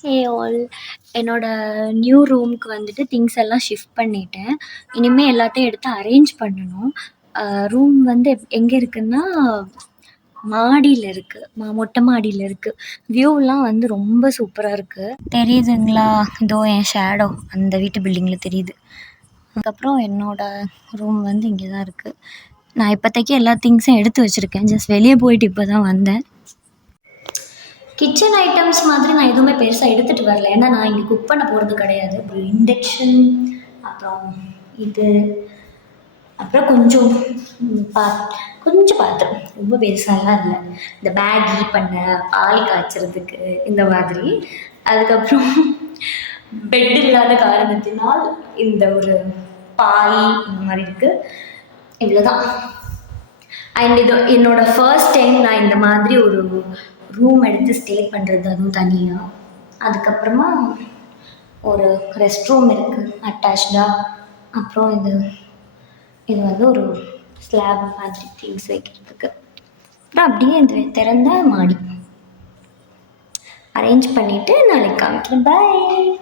Hey all, என்னோட new ரூமுக்கு வந்துட்டு திங்ஸ் எல்லாம் ஷிஃப்ட் பண்ணிட்டேன். இனிமேல் எல்லாத்தையும் எடுத்து அரேஞ்ச் பண்ணணும். ரூம் வந்து எங்கே இருக்குன்னா மாடியில் இருக்குது, மொட்டை மாடியில் இருக்குது. வியூலாம் வந்து ரொம்ப சூப்பராக இருக்குது. தெரியுதுங்களா? இதோ என் ஷேடோ அந்த வீட்டு பில்டிங்கில் தெரியுது. அதுக்கப்புறம் என்னோடய ரூம் வந்து இங்கே தான் இருக்குது. நான் இப்போதைக்கு எல்லா திங்ஸும் எடுத்து வச்சுருக்கேன். ஜஸ்ட் வெளியே போயிட்டு இப்போ தான் வந்தேன். கிச்சன் ஐட்டம்ஸ் மாதிரி நான் எதுவுமே பெருசாக எடுத்துகிட்டு வரல. ஏன்னா நான் இங்கே குக் பண்ண போகிறது கிடையாது. ஒரு இண்டக்ஷன், அப்புறம் இது, அப்புறம் கொஞ்சம் கொஞ்சம் பாத்திரம், ரொம்ப பெருசாலாம் இல்லை. இந்த மேகி பண்ண, பால் காய்ச்சறதுக்கு இந்த மாதிரி. அதுக்கப்புறம் பெட் இல்லாத காரணத்தினால் இந்த ஒரு பாய் இந்த மாதிரி இருக்குது. இவ்வளோதான். அண்ட் இது என்னோடய ஃபர்ஸ்ட் டைம் நான் இந்த மாதிரி ஒரு ரூம் எடுத்து ஸ்டே பண்ணுறது, அதுவும் தனியாக. அதுக்கப்புறமா ஒரு ரெஸ்ட் ரூம் இருக்குது அட்டாச்சாக. அப்புறம் இது வந்து ஒரு ஸ்லாப் மாதிரி திங்ஸ் வைக்கிறதுக்கு. அப்புறம் அப்படியே இந்த திறந்த மாடி அரேஞ்ச் பண்ணிவிட்டு நாளைக்கு காமிக்கிறேன். பாய்.